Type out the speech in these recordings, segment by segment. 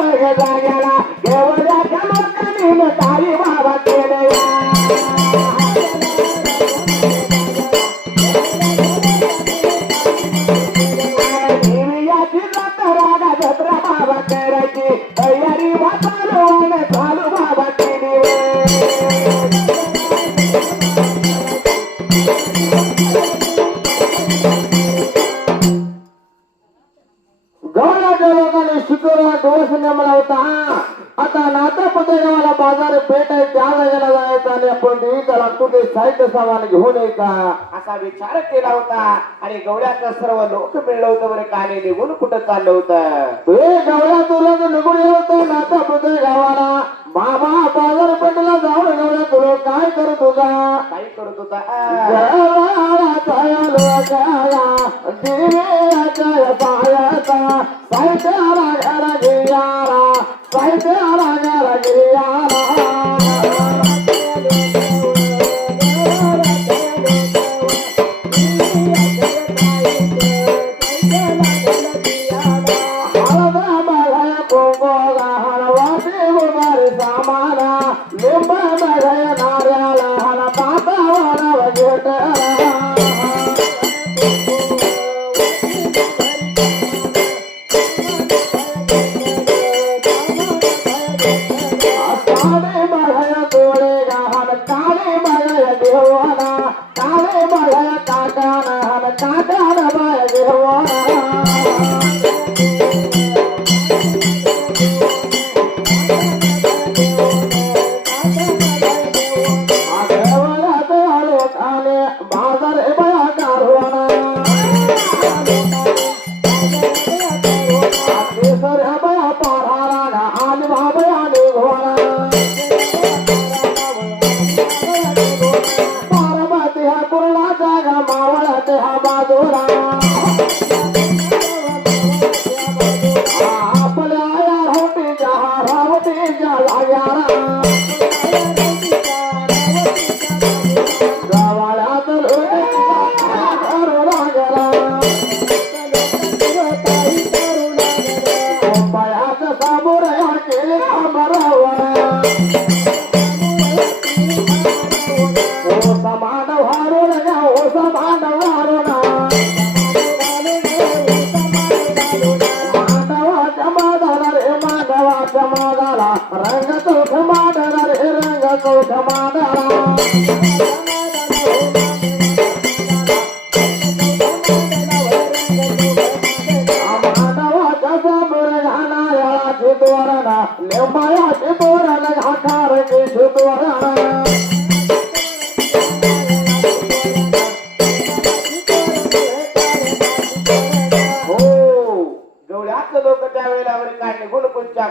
बघ जाग्याला देवळ्याच्या लोकांनी ताई बाबा केले देवीयाची जत्रा जत्रा बाबा करायची तयारी वाचालो चालू बाबा केली गव्हाच्या लोकांनी शुक्रवार दिवस नेमला होता. आता नाता पत्रिकावाला बाजार पेठ आहे त्या जागेला जायचा आणि आपण देवीचा लागतो ते साहित्य सामान घेऊन यायचा असा विचार केला होता. आणि गवळ्याचं सर्व लोक मिळलं होतं बरं काने निघून कुठं चाललं होतं. ते गवळ्या तुला निघून येत होतं नाता पत्रिकावाला बाबा बाजार पेठला जाऊन गवळ्या तुला काय करत होता काय करत होता देवीच्या पायाचा साहित्याला घर घेयाला साहित्याला घर घेयाला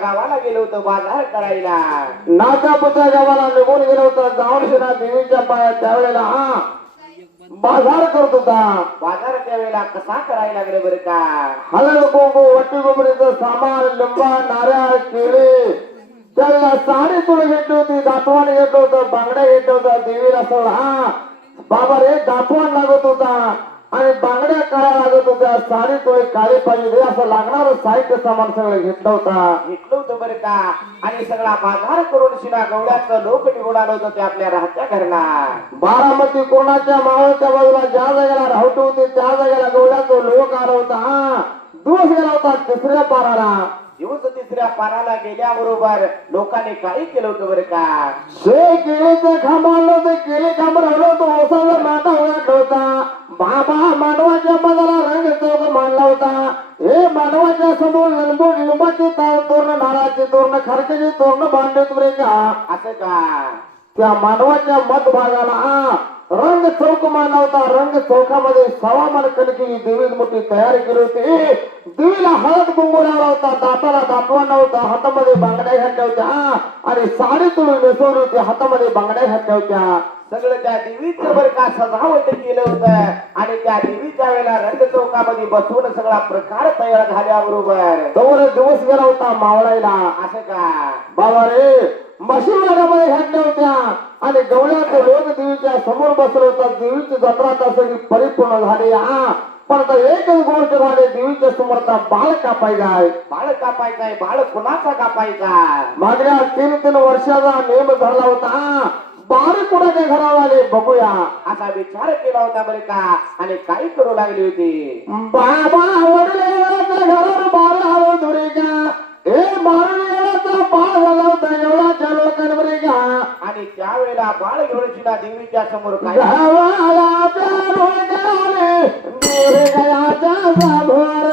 गावाला गेलो होतो बाजार करायला. नाकापुत्या गावाला निघून गेलो होतो जाऊन शिना देवीच्या पाया त्यावेळेला हा बाजार करत होता. बाजार त्यावेळेला कसा करायला लागले बरं का. हळद कुंकू वट्टी गोबरीचं सामान लिंबा नारळ केळी त्याला साडी तुळ घेतली होती दातवाण घेतलं होतं बांगड्या घेतलं होतं देवीला सोड हा बाबा रे दातवाण लागत होता आणि बांगड्या काळ्या लागत होत्या साडी तुळे काळी पाहिजे असं लागणार साहित्य सामान सगळं घेतलं होतं बरं का. आणि सगळा बाजार करून शिना गवळ्याचं लोक निघून आलं होतं ते आपल्या राहत्या घरला. बारामती कोणाच्या मावळच्या बाजूला ज्या जागेला राहतो होते त्या जागेला गवळ्याचं लोक आला होता हा दिवस गेला होता तिसऱ्या पाराला. दिवस तिसऱ्या पाराला गेल्याबरोबर लोकांनी काही केलं होतं बरं का. शे केळीचं खांब आणलं होतं केळी खांब राहिलं होतं ओसाला माटा ओळखला होता. बाबा मानवाच्या मधाला रंग चौक मांडला होता. हे मानवाच्या समोर लिंबाची तोरण नारळाची तोरण खरक्याची तोरण बांधत बरे का असं का. त्या मानवाच्या मधभागाला रंग चौक मांडला होता. रंग चौकामध्ये सवामान कणकी देवी मोठी तयारी केली होती. देवीला हळद कुंकू लावला होता. दाताला दातवान होता. हातामध्ये बांगड्या घातल्या होत्या आणि साडी तुळून नेसवली होती. हातामध्ये बांगड्या घातल्या होत्या. सगळं त्या देवीचं बरं का सजावट केलं होतं. आणि त्या देवीच्या वेळेला रंग चौकामध्ये बसवून सगळा प्रकार तयार झाल्याबरोबर तोवर दिवस गेला होता मावळायला. असं का. बाबा रे मशीनमध्ये घातल्या होत्या आणि गवळ्याचे लोक देवीच्या समोर बसले होतात. देवीची जत्रा तसं परिपूर्ण झाली. पण आता एकच गोष्ट झाली देवीच्या समोरचा बाळ कापायचा आहे. बाळ कापायचाय. बाळ कुणाचा कापायचा? मागल्या 3 वर्षाचा नेम झाला होता. बाळ कुणाच्या घरावर आले बघूया. असा विचार केला होता बरे का. आणि काय करू लागली होती? बाबा वडिलांच्या घरावर बाळ आलो दुरे का. हे बाळाचा बाळ झाला होता एवढा चालू करबरे का. आणि त्यावेळेला बाळ घेऊन शिला देवीच्या समोर काय गावाला रोगाने देव गयाच्या समोर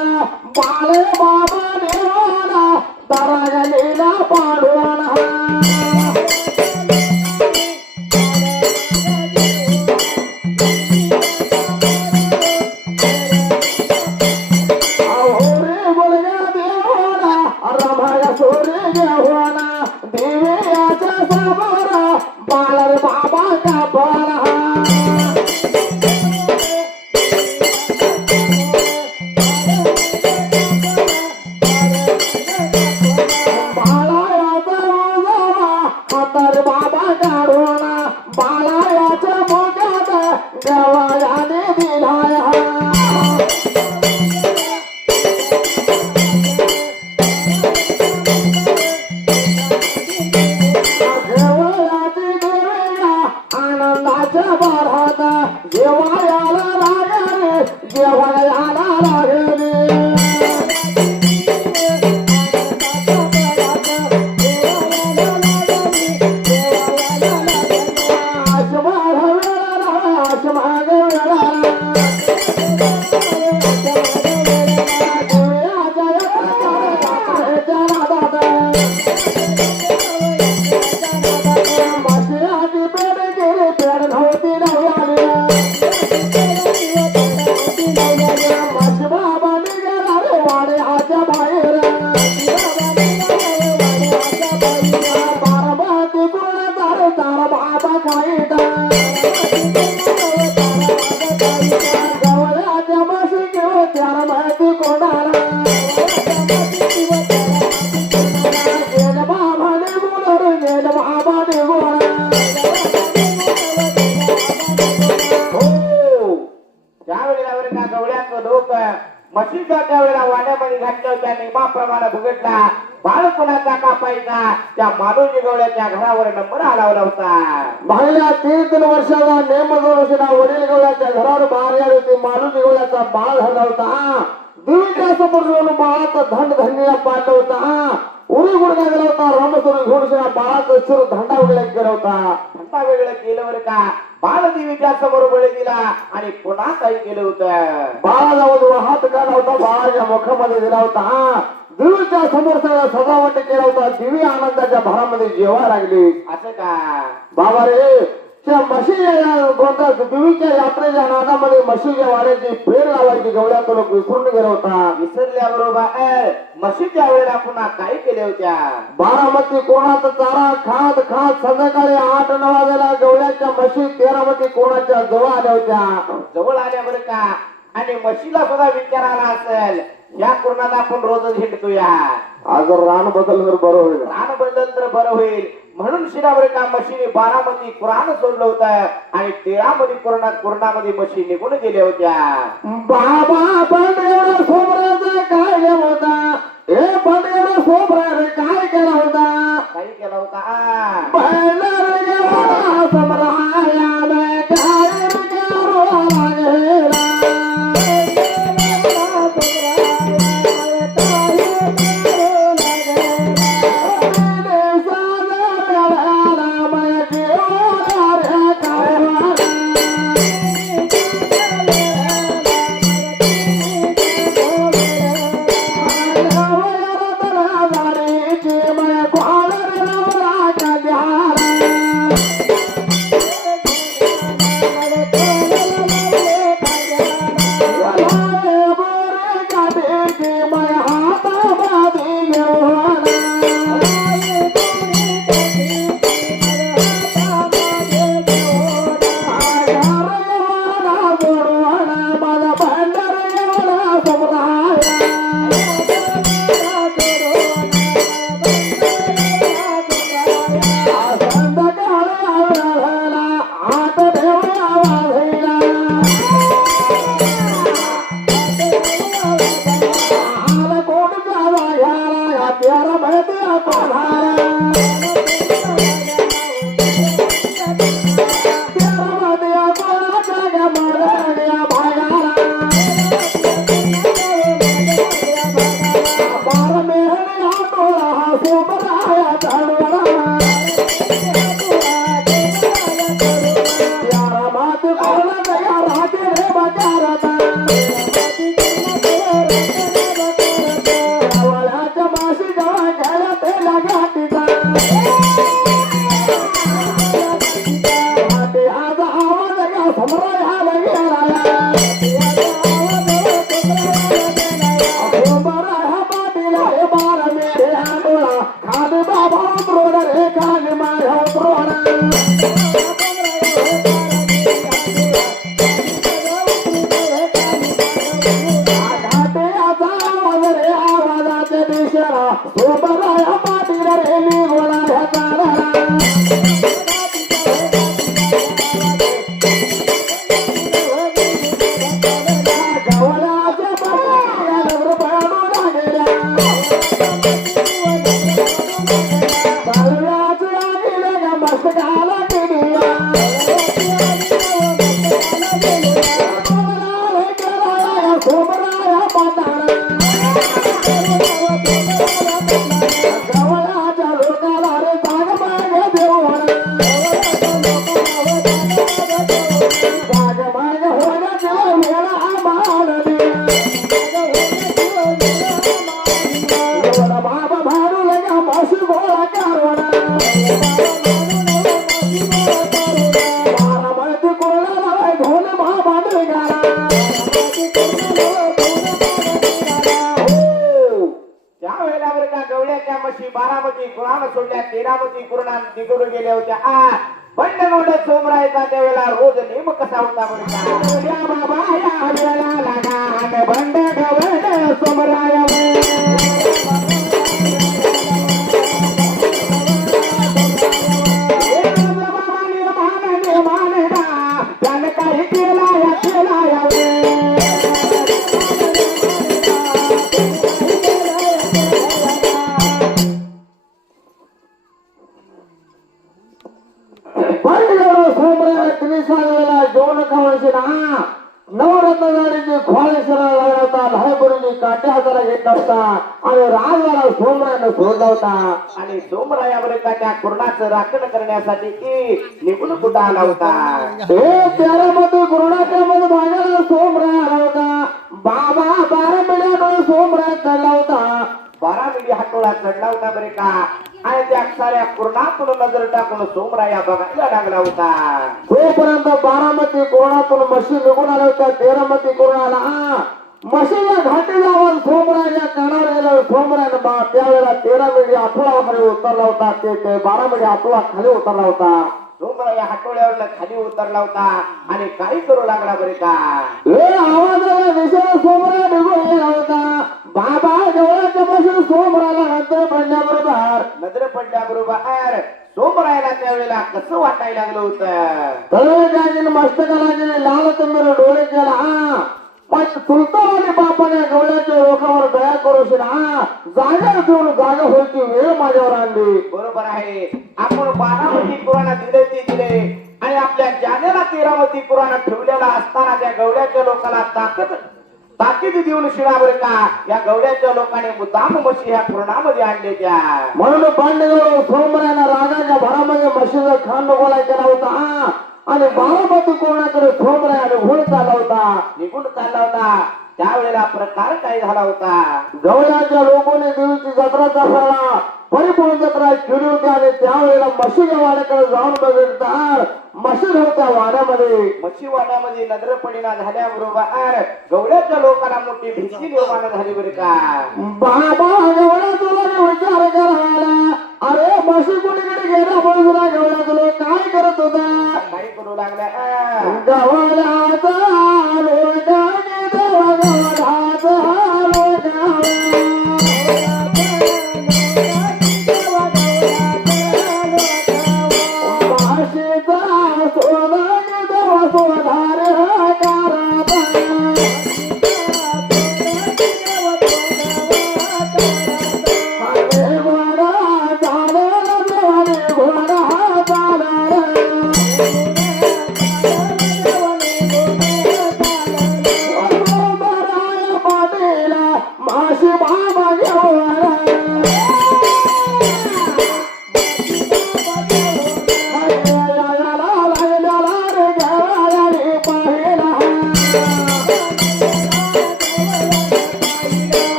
बाळ बाबा देवाला तारा गेलेला पाडवाना. म्हशीच्या त्यावेळेला वाड्यामध्ये घातल्या होत्या. नियमाप्रमाणे भुगटला. बाळ कुणाचा कापायचा. त्या मालोजी गवळ्याच्या घरावर नंबर आलावला होता. मागल्या 3 वर्षाचा नेम जोशीला वडील गवळ्याच्या घरावर बाहेर आले होते. मालोजी गवळ्याचा बाळ झाला होता. देवीच्या समोर जाऊन बाळाचं धन धन्य पाडलं होता. उरी गुडगा गेला होता. रामसुरी घोडशिरा बाळाचं शिर धंडा वेगळा केला होता. धंडा वेगळं केलं बरं का. बाळ देवीच्या समोर बळी दिला आणि पुन्हा काही केलं होतं. बाळाला हात काढला होता. बाळाच्या मुखामध्ये दिला होता. देवीच्या समोर सगळं सजावट केला होता. देवी आनंदाच्या भरामध्ये जेवा लागली. असं का बाबा रे. त्या म्हशी देवीच्या यात्रेच्या नादामध्ये म्हशीच्या वाड्याची फेर लावायची गवळ्यात लोक विसरून गेला होता. विसरल्याबरोबर म्हशीच्या वेळेला पुन्हा काय केल्या होत्या. बारामती कोणाचा चारा खात खात संध्याकाळी 8-9 वाजेला गवळ्याच्या म्हशी 13मती कोणाच्या जवळ आल्या होत्या. जवळ आल्या बरं का. आणि म्हशीला सुद्धा विचार आला असेल या कुर्णात आपण रोजच हिंडतोया. आज रान बदललं तर बरं होईल. रान बदल तर बरं होईल म्हणून शिरावर का म्हशीने 12मती कुराण सोडलं होतं. आणि 13मती कुर्णामध्ये म्हशी निघून गेल्या होत्या. बाबा पण एवढा सोबराचा काय गेला होता. हे पण एवढा सोबरा काय केला होता. काही केला होता. प्यारा महती कोल्हारा प्यारा महती कोल्हा जागा मारण्या भागारा बार मेहण्या टोळा हा सोमराया धडवरा प्यारा महती कोल्हा जागा राहते रे बजारता मासी जवळ घ्यायला ते लागाटीचा आज आवाज या समोर आला गेला हा पाटीला हे बार मेरे आंदोळा खाली बाबा ब्रोड रे खाली माझ्या ब्रोड सोबराया पाटील रे मी गोळा घ्याचा गवळाच्या बाया नगरपाडू लागेल्या बाळव्याची आगीले ग मस्तकाला गेल्या सोबराया पाटाळा गवळाच्या लोकाला रे जाग मागे देऊन जाग मागे होण्याच्या वेळा मानली बाबा भाडू लगा माशी गोळा कारवणा बारामती कोणाला धोन बाबा निघाला त्यावेळेला बरं का गवळ्याच्या म्हशी बारामती कुराण सोडल्या तेरामती कुराण निघून गेल्या होत्या बंडगौड सोमरायचा त्यावेळेला रोज नेम कसा होता बरं का बाबा या वेळा लागा बंडगौड सोमराया त्याने काही केला जेवण खावायचे ना नवरत्न गाडीची खोळेश्वरा लागला होता लहायपुरीची काट्या हाताला घेतला होता आणि राजवाडा सोमरायनं सोडला होता आणि सोमरायावर का त्या कुर्णाचं राखण करण्यासाठी की निघून कुठं आला होता हे त्यामध्ये गुरुणाच्या मध्ये भागाला सोमराय आला होता बाबा 12 महिन्यानं सोमराय चढला होता 12 मिली हातोळा चढला होता बरे का आणि त्या साऱ्या पूर्णातून नजर टाकून सोमराया बघायला लागला होता तोपर्यंत बारामती कोरोनातून म्हशी निघून आल्या होत्या 13मती कोरोनाला म्हशीला घाटी जाऊन सोमराच्या कानावर गेलं सोमरायनं त्यावेळेला 13 मिली आठवडा खाली उतरला होता ते 12 मिली आठवडा खाली उतरला होता सोमराया हातोळ्यावर खाली उतरला होता आणि काही करू लागला बरे का हे आवाजाला दिशेला सोमराय निघून गेला होता बाबा जवळच्या पासून सोमराला नंतर नजर पडल्याबरोबर सोमरायला त्यावेळेला कसं वाटायला लागलं होतं तळजाजीने मस्तकाला गेले लाल चंद्र डोळे केला पण सुलतान बापाने गवळ्याच्या लोकांवर दया करूशी जागा ठेवून जागा व्हायची वेळ माझ्यावर आणली बरोबर आहे आपण 12मती पुराण दिले ते दिले आणि आपल्या जानेला 13मती पुराण ठेवलेला असताना त्या गवळ्याच्या लोकांना ताकीद देऊन शिडावर का या गवळ्याच्या लोकांनी मुद्दाम म्हशी ह्या पूर्णामध्ये आणल्याच्या म्हणून पांडव सोमरायना रागाच्या भरामध्ये म्हशीचा खांड गोळा केला होता आणि बारामती कोणाकडे सोमरायाने घोड चालला होता निघून चालला होता त्यावेळेला प्रकार काय झाला होता गवळ्याच्या लोकांनी देवीची जत्राचा फळा परिपूर्ण जत्रा केली होती आणि त्यावेळेला म्हशीच्या वाड्याकडे जाऊन बघितलं म्हशी होत्या वाड्यामध्ये म्हशी वाड्यामध्ये नजर पडिना झाल्याबरोबर गवळ्याच्या लोकांना मोठी भीती निर्माण झाली बरं का बाबा गवळ्या तुला विचार करायला अरे म्हशी कोणीकडे गेला बोलून गवळ्या तुला काय करत होता काय करू लागल्या गवळ्याचा सोधार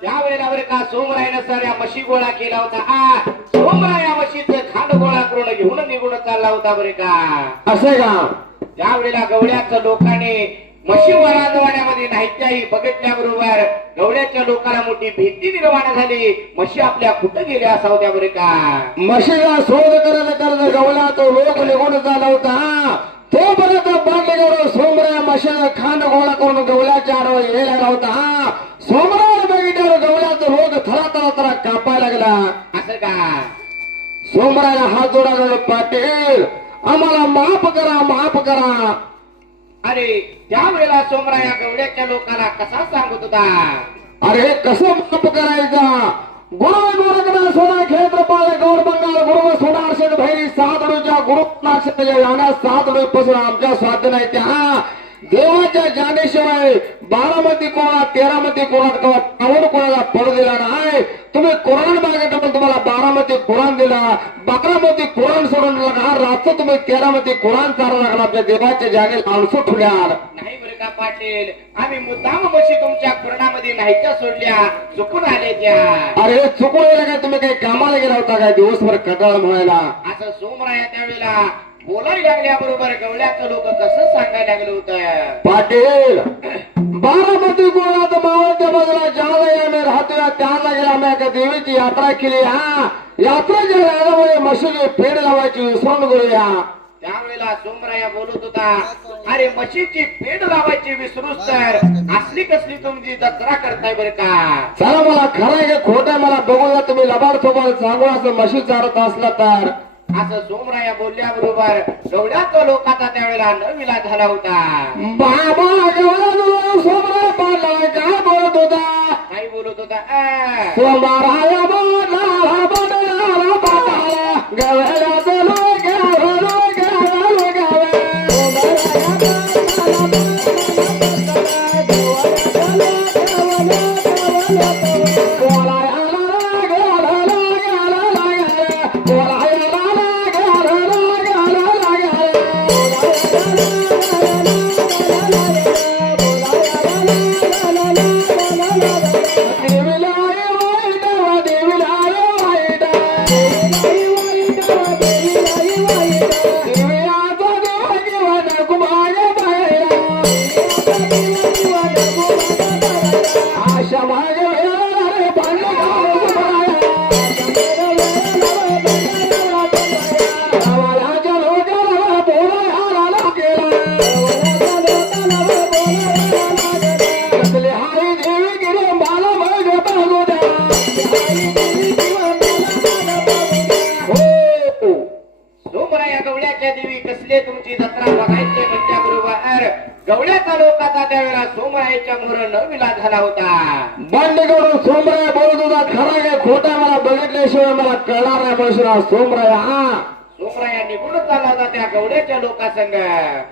त्यावेळेला बरं का सोमरायनं साऱ्या म्हशी गोळा केला होता. सोमराय या म्हशीचे खांड गोळा करून घेऊन निघून चालला होता बरे का. असे का त्यावेळेला गवळ्याच्या लोकांनी म्हशी वरांजवाड्यामध्ये नाहीत्याही बघितल्याबरोबर गवळ्याच्या लोकांना मोठी भीती निर्माण झाली. म्हशी आपल्या कुठं गेल्या असावत्या बरे का. म्हशीला शोध करत करत गवला तो लोक निघून चालला होता. तोपर्यंत बाटलीवर सोमराय म्हशीला खांड गोळा करून गवल्याच्या आडवर यायला होता. सोमराय बघितल्यावर गवल्याचा लोक थरा थरा थरा कापायला लागला. असं का. सोमरायला हात जोडायला पाटील आम्हाला माफ करा माफ करा. अरे त्यावेळेला सोमराया गवळ्याच्या लोकांना कसा सांगत होता. अरे कसं माफ करायचा. गुरु गोरखनाथ सोना क्षेत्रपाल गौर बंगाल गुरु सोनार शेठ भैरी साधूच्या गुरुनाथ याना साधू पासून आमच्या स्वाधीन आहे. त्या देवाच्या जाणेशिवाय बारामती कोणा तेरामती कोणात किंवा टावून कोणाला पडू दिला नाही. तुम्ही कुराण मागितलं पण तुम्हाला बारामती कुराण दिला. बारामती कुराण सोडून लागला. रात्र तुम्ही तेरामती कुराण चालू लागला. आपल्या देवाच्या जागे लालसू ठेवल्या नाही बरं का पाटील. आम्ही मुद्दाम म्हशी तुमच्या कुरणामध्ये नाहीच्या सोडल्या चुकून आले त्या. अरे चुकून काय तुम्ही काही कामाला गेला होता काय दिवसभर कटाळ म्हणायला. असं सोमराया त्यावेळेला बोलायला लागल्याबरोबर गवळ्याचं लोक कसं सांगायला लागलं होतं. पाटील बारामती कोणात मावळत्या बाजूला ज्या आम्ही राहतोय त्या जागेला आम्ही एका देवीची यात्रा केली. यात्रेच्या यात्रामध्ये म्हशीची फेड लावायची विसरून करूया. त्यावेळेला सोमराया बोलत होता. अरे म्हशीची फेड लावायची विसरूच तर असली कसली तुमची जत्रा करताय बरं का. चला मला खरं आहे खोट आहे मला बघूया. तुम्ही लबाड सोबत सांगू असं म्हशी चारत असला तर. असं सोमराया बोलल्याबरोबर गवळ्याचा लोकांचा त्यावेळेला नवीला झाला होता. बाबा गवळ्या सोमराय पाडला काय बोलत होता. काय बोलत होता. सोमराया बोलला बोलला पाटाला गवळ्याचं लोक देवीला वाईट सोमराया गवळ्याच्या देवी कसले तुमची जत्रा बघायचे म्हणत्या बरोबर गवळ्याचा लोकाचा त्यावेळेला सोमरायाच्या मोर नवीला झाला होता. बंड करून सोमराया बोलत होता, खरा काय खोटा मला बघितल्याशिवाय मला कळणार नाही म्हणून सोमराया. सोमराया निघून चालला होता त्या गवळ्याच्या लोकासंग.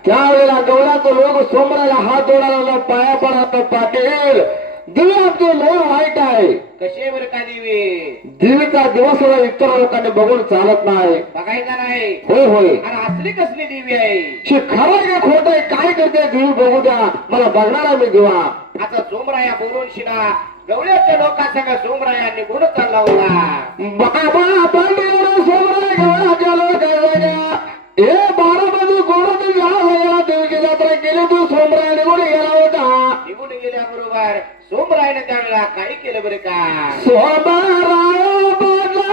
त्यावेळेला गवळ्याचं लोक सोमरायाला हात जोडायला पाया पडत, पाटील देवी आमचे लय वाईट आहे. कसे बरं का देवी? देवीचा दिवस इतर लोकांनी बघून चालत नाही. बघायचा नाही. होय होय. आणि असली कसली देवी आहे? शी खरं काय खोट आहे काय करते देवी बघू द्या, मला बघणार आहे मी देवा. आता सोमराया बोलून शिना गवळ्याच्या लोकांसंग सोमराया निघून चालला होता. बाबा पाटील सोमराया गवळ्याच्या लोक हे बारामती गोडत गेला देवीची यात्रा केली, तू सोमराया निघून गेला होता. निघून गेल्याबरोबर सोमरायाने त्यावेळेला काही केलं बरं का? सोमराया बदला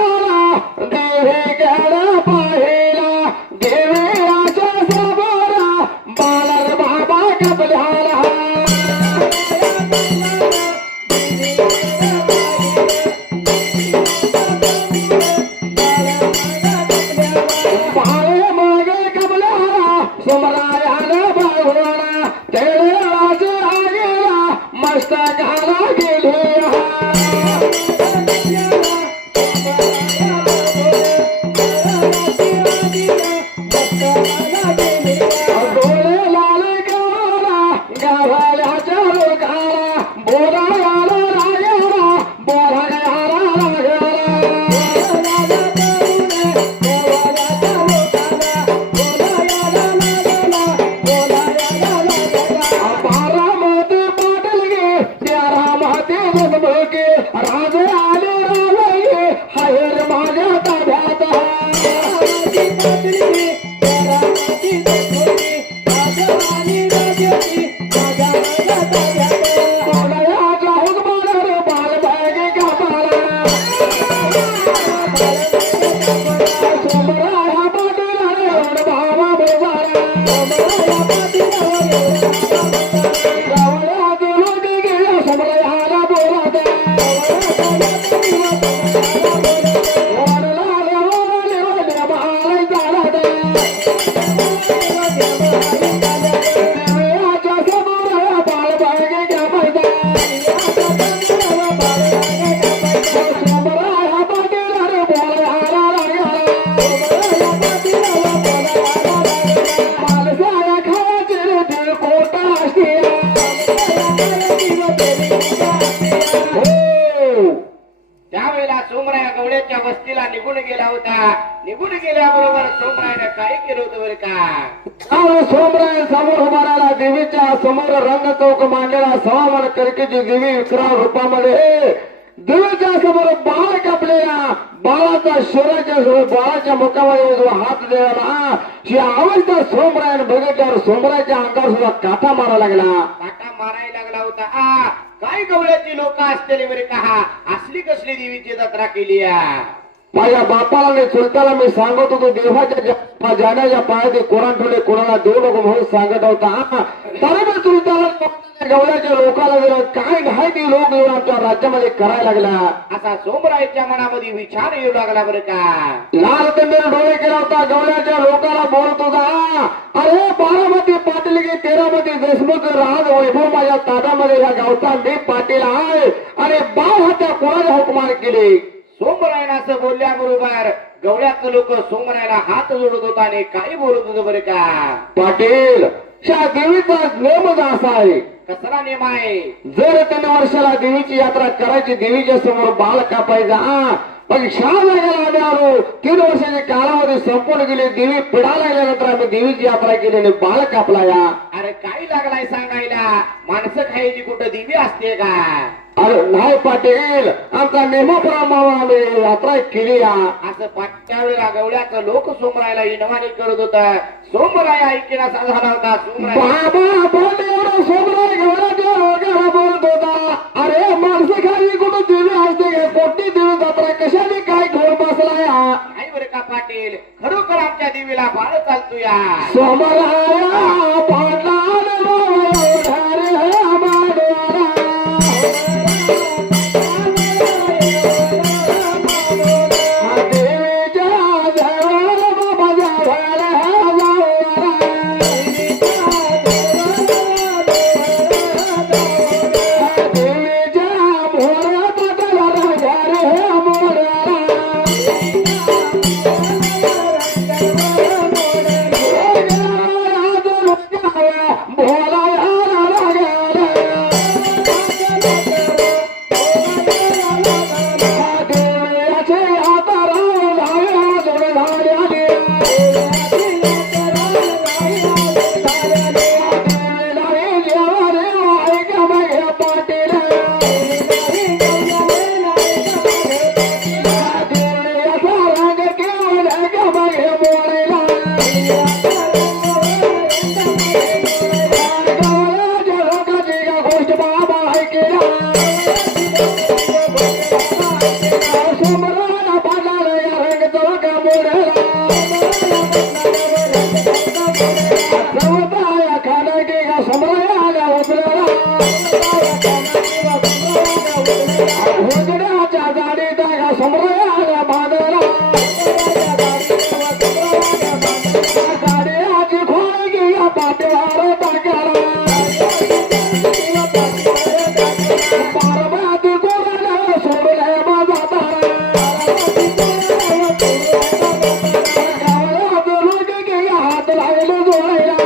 देवी गेला पाहिला, देवीच्या समोर बालर बाबा कपल्याला. सोमरायाला बाळगुणाला तेळाचे आगेला मस्तकाला गेले. डोळे लाल गावाला गावाल्याच्या लोकाला बोरायाला रागाला बोरायाला रागाला. राजे आले राजे हायर माझ्या ताब्यात. सोमराया पाटील भावा बेजारा गवळ्या गेलो गेला सोमरायाला बोलत. त्यावेळेला सोमराया गवळ्याच्या वस्तीला निघून गेला होता. निघून गेल्याबरोबर सोमरायाने काय केलं होतं बरं का? सोमराय समोर उभारायला देवीच्या समोर रंग चौक मांडलेला सवामान करकेची देवी विक्राम रूपामध्ये देवीच्या समोर बाळ कापलेला बाळाचा शोराच्या समोर बाळाच्या मुखामध्ये जो हात द्यायला ही अवस्था सोमरायाने बघितल्यावर सोमरायाच्या अंगावर सुद्धा काटा मारा लागला. काटा मारायला लागला होता. काय गवळ्याची लोक असलेली बरे का? असली कसली देवीची जत्रा केली? माझ्या बापाला आणि चुलताला मी सांगत होतो देवाच्या जाण्याच्या पायात कोणा ठेवले कोणाला देऊ नको म्हणून सांगत होता. तरी मी चुलताला गवळ्याच्या लोकाला दिलं काय नाही ती लोक येऊन आमच्या राज्यामध्ये करायला लागला. असा सोमरायाच्या मनामध्ये विचार येऊ लागला बरं का? लाल तंबेर डोळे केला होता. गवळ्याच्या लोकाला बोलत होता, अरे बारामती पाटील की तेरामती देशमुख राज वैभव माझ्या ताब्यामध्ये या गावचा मी पाटील आहे आणि बाळ हत्या कोणाला हुकमान केली. सोमरायानं असं बोलल्याबरोबर गवळ्याचं लोक सोमरायाला हात जोडत होता आणि काही बोलत होतं बरं का? पाटील त्या देवीचा नेमच असा आहे. कसला नियम आहे? जर 3 वर्षाला देवीची यात्रा करायची, देवीच्या समोर बाळ कापायचा, पण शाळा जायला आम्ही आलो 3 वर्षाची कालावधी संपून गेली. देवी पिढा लागल्यानंतर आम्ही देवीची यात्रा केली आणि बाळ कापला. या अरे काय लागलाय सांगायला? माणसं खायची कुठं देवी असते का? अरे नाही पाटील, आमचा नेमाप्रमाणे आम्ही यात्रा केली. असं त्यावेळेला गवळ्याचं लोक सोमरायाला इनवानी करत होता. सोमराया ऐकेला झाला होता. बाबा बोलले सोमराय गवळ्याच्या लोकांना बोलत होता, अरे माणसं खाली कुठं देवी असते का? कोणती देवी जत्रा कशाने काय घेऊन बसलाय? नाही बरं का पाटील, खरोखर आमच्या देवीला बाळ चालतो. या सोमराया पाटला देवीच्या गावाच्या लोकांची या गोष्ट बाबा ऐकल्या सोमराला बाजाला या रंग चौका मोडला चौथा खाना की का समराला उतरला घोगड्याच्या गाडीचा का समराला बांधला गाड्याची खोळगी या पाठीवर टाकला पारबाती कोणाला सोडले माझा गावात लोक की हात लागले जोडायला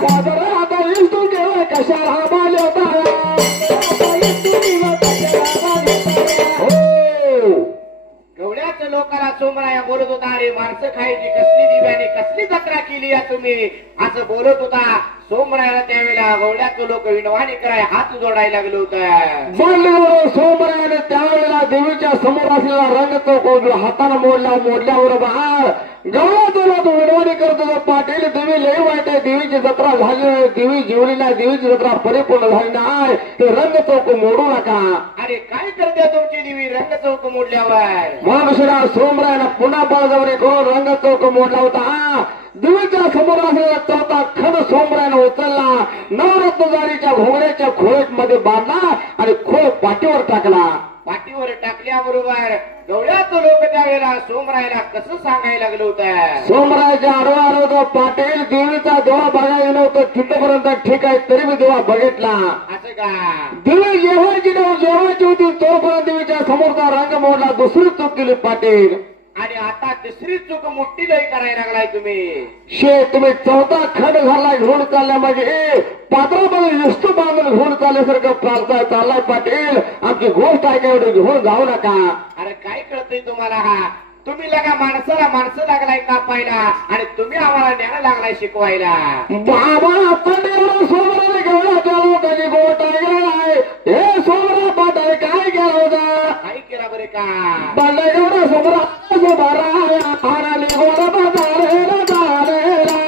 बाजारात इस्तू जेव्हा कशाला बाल्या गवळ्याच लोकांना सोमराया बोलत होता अरे माणसं खायची कसली दिव्याने कसली जत्रा केली या तुम्ही असं बोलत होता सोमरायाला त्यावेळेला गवळ्याचं लोक विनवाणी कराय हात जोडायला लागलो होतं बोलल्यावर सोमरायाने त्यावेळेला देवीच्या समोर असलेला रंग चौक हाताने मोडल्याबरोबर गवळा तुला तो विनवाणी करत होता पाटील देवी लई वाईट आहे देवीची जत्रा झाली नाही देवी जीवली नाही देवीची जत्रा परिपूर्ण झाली नाही ते रंग चौक मोडू नका अरे काय करते तुमची देवी रंग चौक मोडल्यावर मग शिरा सोमरायाने पुन्हा बळजबरी करून रंग चौक मोडला होता देवीच्या समोर असलेला चौथा खंड सोमरायाने उचलला नवरत्न जाळीच्या घोगड्याच्या खोळ्यात मध्ये बांधला आणि खोळ पाठीवर टाकला पाठीवर टाकल्याबरोबर गवळ्याचं लोक त्यावेळेला सोमरायाला कसं सांगायला लागलं होतं सोमरायाच्या आडवा आलो होतो पाटील देवीचा देवा बघायला नव्हतं तिथपर्यंत ठीक आहे तरी मी देवा बघितला असं का देवी जेवायची नव्हती जेवायची होती तोपर्यंत देवीच्या समोरचा रंग मोडला दुसरी चूक केली पाटील आणि आता तिसरी चूक मोठी लई करायला लागलाय तुम्ही तुम्ही चौथा खंड घालला घेऊन चालल्या म्हणजे पात्रामध्ये विष्णू बांधून घेऊन चालल्यासारखं प्रार्थना चाललाय पाटील आमची गोष्ट आहे का एवढी घेऊन जाऊ नका अरे काय कळतंय तुम्हाला हा तुम्ही लगा माणसाला माणसं लागलाय कापायला आणि तुम्ही आम्हाला ज्ञान लागलाय शिकवायला बाबा आपण एवढं सोमराला घेऊन चालू कधी गोष्ट आहे हे सोमरा पाटील काय केलं होता काय केला बरे का बांधा एवढा सोमरा सोमरा हाराली गोरा बाजारेला जारेला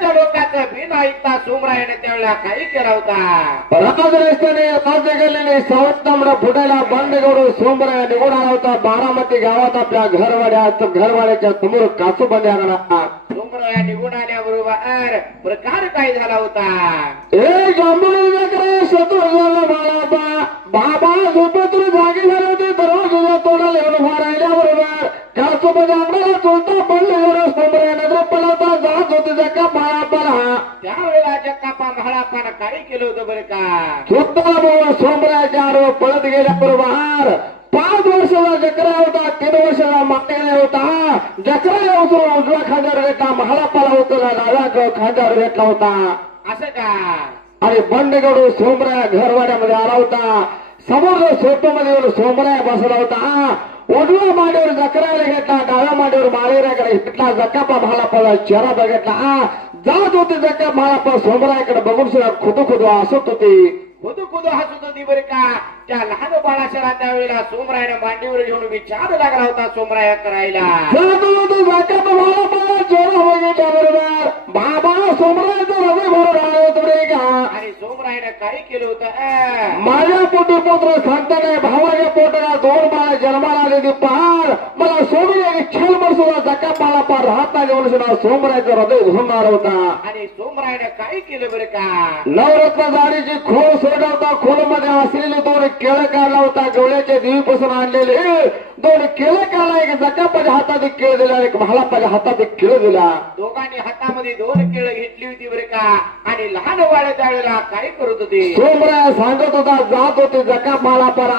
लोकांच्या डोक्याचं बिन ऐकता सोमरायाने त्यावेळेला काही केला होता. राजरस्त्याने राज्य गेलेले सावध तांबडा फुटायला बंड करून सोमराया निघून आला होता. बारामती गावात आपल्या घरवाड्याच्या समोर कासू बंद सोमराया निघून आल्याबरोबर प्रकार काय झाला होता. ए जांभूळ शत्रू झाला बाबा झोपेतून जागी झाले होते. दरवाजा तोंडाला येऊन उभा राहिल्याबरोबर कासोबत अंगणाला चोलता पडले एवढं सोमराया नजर पडला जात होते जका बाळापाला. त्यावेळेला जक्कापा महाळापानं काय केलं होतं बरं का. सुद्धा सोमरायाच्या आडवं पळत गेल्याबरोबर 5 वर्षाचा जकरा होता, 3 वर्षाचा मातेने होता. जकरा उचलून उजव्या खांद्यावर घेतला, महाळापाला उचलला डाव्या खांद्यावर घेतला होता. असं का. आणि बंडगडू सोमराया घरवाड्यामध्ये आला होता. समोर सोटोमध्ये येऊन सोमराया बसला होता. उजव्या मांडीवर जकराला घेतला, डाव्या मांडीवर माळेराकडे घेतला. जकापा महाळापाला चेहरा बघितला. जात होते जका महाळापा सोमरायाकडे बघून सुद्धा खुदू हसत होते. खुदू हसत होती बरं का. त्या लहान बाळाशरा त्यावेळेला सोमरायाने मांडीवर घेऊन विचार लागला होता सोमराया करायला. बरोबर बाबा सोमरायाचं हृदय भरून राहिलं होतं रे का. आणि सोमरायाने काय केलं होतं. माझ्या पोटी पुत्र संताने भावाच्या पोटाला 2 बाळा जन्माला आलेली पार मला सोडून एक छल सुद्धा जका बाळा पार राहत नाही म्हणून सुद्धा सोमरायाचं हृदय भरणार होता. आणि सोमरायाने काय केलं बरं का. नवरत्न जाळीची खोल सोडला होता. खोलमध्ये असलेले 2 केळं काढला होता. गवळ्याच्या देवीपासून आणलेले 2 केळं काढला. एक जकापाच्या हातात एक केळ दिला, एक महाळापाच्या हातात एक केळ दिला. दोघांनी हातामध्ये 2 केळं घेतली होती बरं का. आणि लहान बाळ त्यावेळेला काय करत होते. सोमराया सांगत होता जात होते जका महाळापार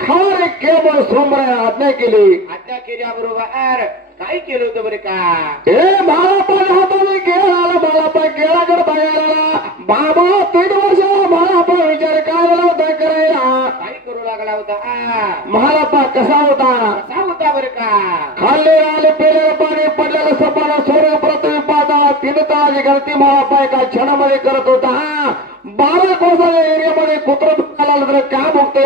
खावर एक केळ म्हणून सोमराया आज्ञा केली. आज्ञा केल्याबरोबर काय केलं होतं बरं का. हे महाळापाच्या हाताने केळ आला. महाळापा केळाकडे बाहेर आला. बाबा 3 वर्षाला महाळापा विचार काय झाला होता करायला. काय करू लागला होता. महाळापा कसा होता. कसा होता बरं का. खाल्ले आले पेलेलं पाणी पडलेलं सपाना स्वर्ग पृथ्वी पाताळ 3 ताळाची गळती महाळापा एका क्षणामध्ये करत होता. 12 कोसाच्या एरियामध्ये कुत्र दुखायला तर काय बघतो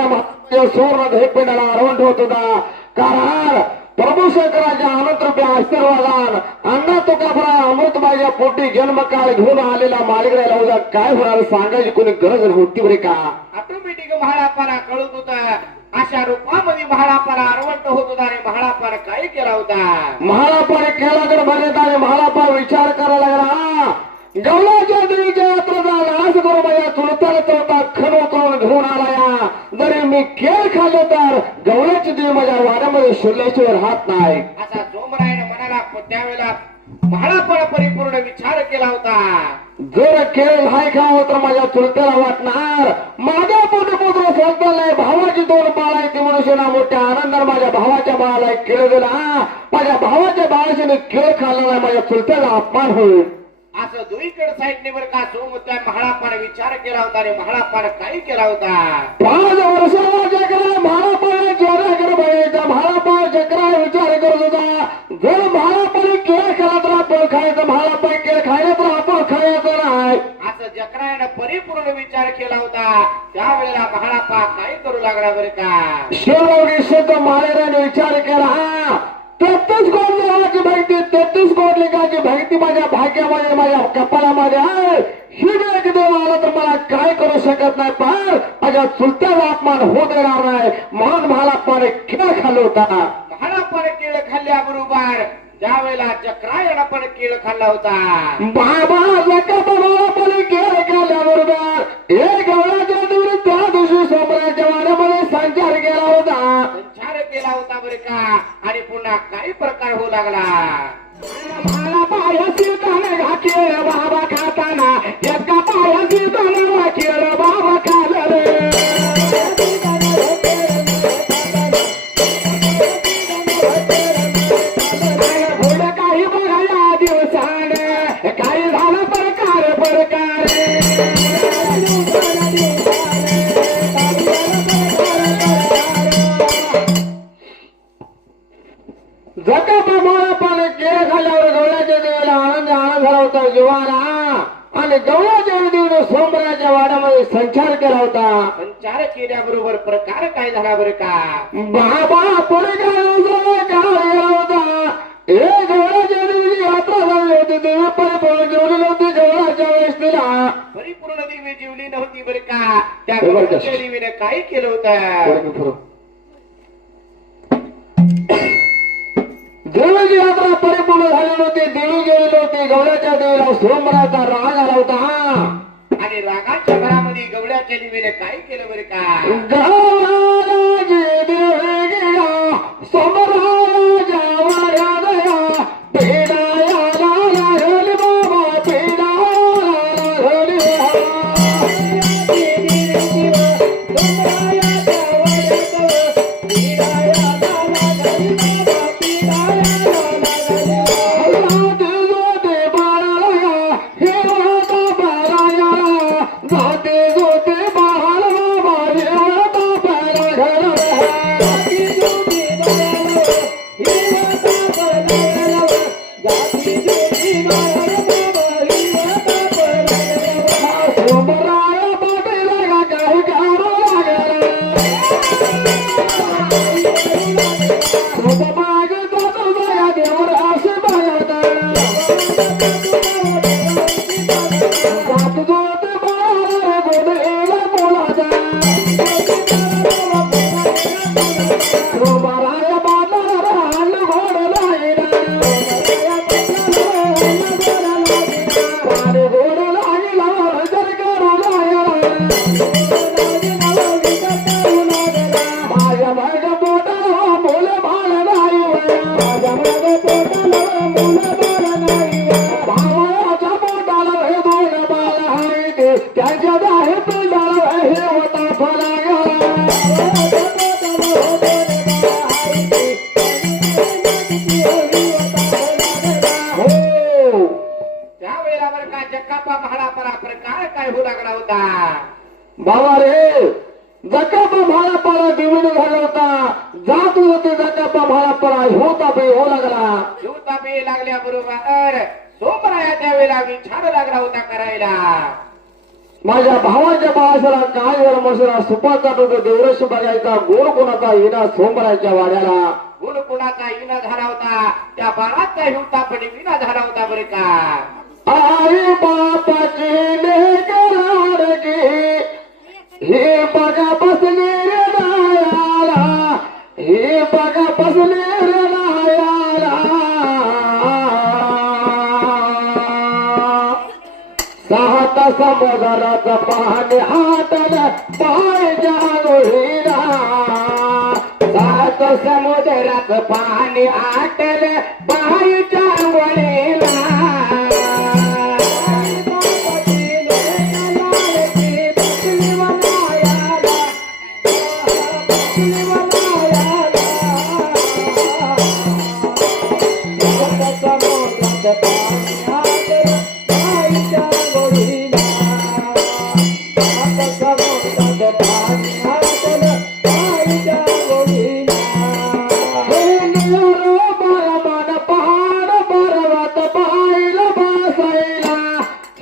या सोरनाथ हे पेंडाला आरवंट होत होता. कारण प्रभू शंकराच्या अनंत रूपी आशीर्वादान अण्णा तुकाफरा अमृतबाईच्या पोटी जन्मकाळ घेऊन आलेला मालिकरायला उद्या काय होणार सांगायची कोणी गरज नव्हती बरे का. ऑटोमॅटिक महाळापाला कळत होता. अशा रूपामध्ये महाळापाला आरवंट होत होता. आणि महाळापाने काय केला होता. महाळापाने केलाकडे बघितला आणि महाळापा विचार करायला लागला. गवळाच्या देवीच्या यात्रेचा नाश करून माझ्या चुलत्याला चौथा खण उतरवून घेऊन आला. जरी मी केळ खाल्लो तर गवळ्याची देवी माझ्या वाड्यामध्ये शिरल्याशिवाय राहत नाही. असा सोमरायाने मनाला त्यावेळेला महाळापाला परिपूर्ण विचार केला होता. जर केळ नाही खावं तर माझ्या चुलत्याला वाटणार माझ्या पोटी पुत्र संतांना भावाची 2 बाळ आहे. ती मनुष्याला मोठ्या आनंदाने माझ्या भावाच्या बाळाला एक केळ दिला. माझ्या भावाच्या बाळाशीने केळ खाल्ला नाही माझ्या चुलत्याला अपमान होईल. असं दोन्हीकडे साईडने बरं का सोमत्या महाळापाने विचार केला होता. आणि महाळापाने काय केला होता. 5 वर्षाला जकरा महाळापाने चेहऱ्याकडे बघायचा. महाळापा जकरा विचार करत होता. जर महाळापाने केळ खाला तर आपण खायचं, महाळापा केळ खायला तर आपण खायचं नाही. असं जकराने परिपूर्ण विचार केला होता. त्यावेळेला महाळापा काय करू लागला बरं का. शिवरावडी शुद्ध माळेराने विचार केला. 33 कोट लिंगाची भक्ती, 33 कोट लिंगाची भक्ती माझ्या भाग्यामध्ये माझ्या कपाळामध्ये आहे. ही वेळ देव आला तर मला काय करू शकत नाही. पण माझ्या चुलत्याला अपमान होऊ देणार नाही म्हणून महाळापाने केळ खाल्ला होता. महाळापाने केळ खाल्ल्याबरोबर त्यावेळेला जकरायाने पण केळ खाल्ला होता. बाबा महाळापाने केळ खाल्ल्याबरोबर एक गवळाच्या दिवशी त्या दिवशी सोमरायाच्या वाड्यामध्ये संचार केला होता. संचार केला होता बरं का. आणि पुन्हा काही प्रकार होऊ लागला. मला पायाची दाणे घाकेळ बाबा खाताना एका पायाची दाणे घाकेळ बाबा खाल रे. पुढे काही बघाया दिवसाने काही झालं प्रकार जका महाळापाने केळ खाल्ल्यावर गवळ्याच्या देवीला आनंद झाला होता जीवाला. आणि गवळ्याच्या देवीने सोमरायाच्या वाड्यामध्ये संचार केला होता. संचार केल्याबरोबर प्रकार काय झाला बरं का. बाबा पुढे काय गेला होता. हे गवळ्याच्या देवीची यात्रा झाली होती देवी परिपूर्ण जेवलेली होती जेवणाच्या वेळेस तिला परिपूर्ण देवी जीवली नव्हती बरं का त्या गवळ्याच्या देवीने काय केलं होतं देवीची यात्रा परिपूर्ण झाली होती देवी गेलेली होती गवळ्याच्या देवीला सोमवाराचा राग आला होता आणि रागाच्या घरामध्ये गवळ्याच्या देवीने काय केलं बरं का गवळ्याची देवी गेला सोमवाराच्या वाड्याला पेडाया लागली बाबा पेडाया लागली त्यावेळेला बरं का जक्कापा म्हाळा प्रकार काय होऊ लागला होता बाबा रे जकापा म्हाळापरा दिवड झाला होता जात होते जकापा म्हाळापरा होता बे हो लागला जीवता बे लागल्या बरोबर सोमराया त्यावेळेला विचार लागला होता करायला माझ्या भावाच्या बाळाला काय वेळ मसरा सुपाचा तो देवरश बघायचा गोड कोणाचा येणा सोमराच्या वाड्याला गुण कुणाचा विना झाला होता त्या बाळाचा हिवता पण विना झाला होता बरं का आई बापाची लेकराड गे हे बघा बसले रे नायाला हे बघा बसले रे नायाला सात समुद्राचं पाणी हातल पाय जागोहीरा सात समुद्राचं पाणी आटल बाईच्या वळीला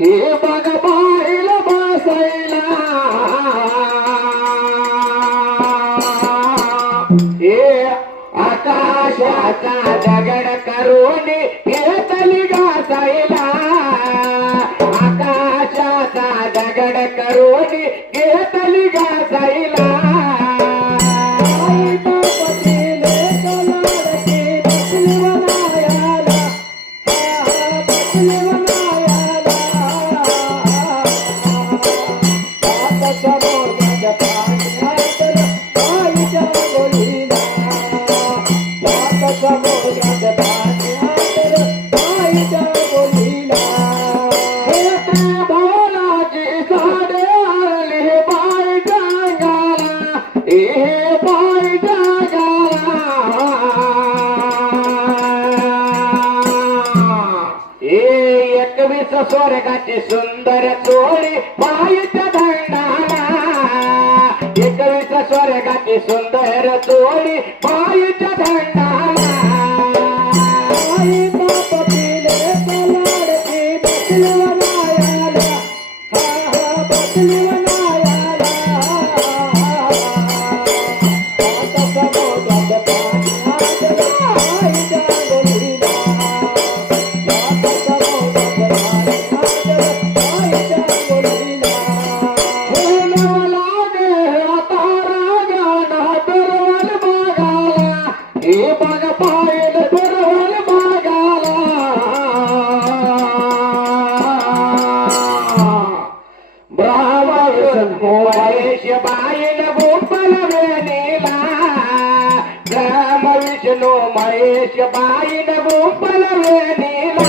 हे बघ बाईला बसायला हे आकाशाचा दगड करून घेतली घासायला आकाशाचा दगड करून घेतली घासायला स्वर्गाची सुंदर चोळी बाईच्या धंडाला 21 स्वर्गाची सुंदर चोळी बाईच्या धंडाला वेणीला ब्रह्म विष्णू महेश बाईन गोपाल वेणीला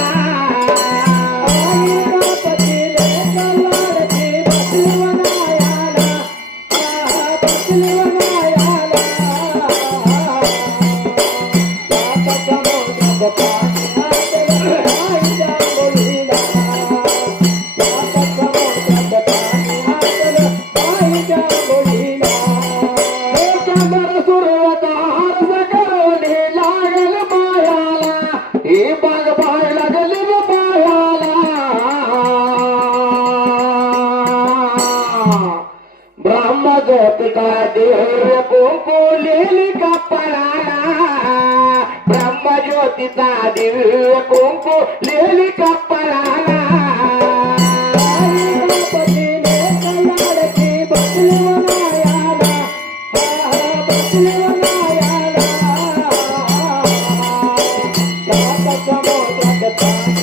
ब्रह्मज्योतीचा दिव्य कुंकू लेली कपाळाला Bye.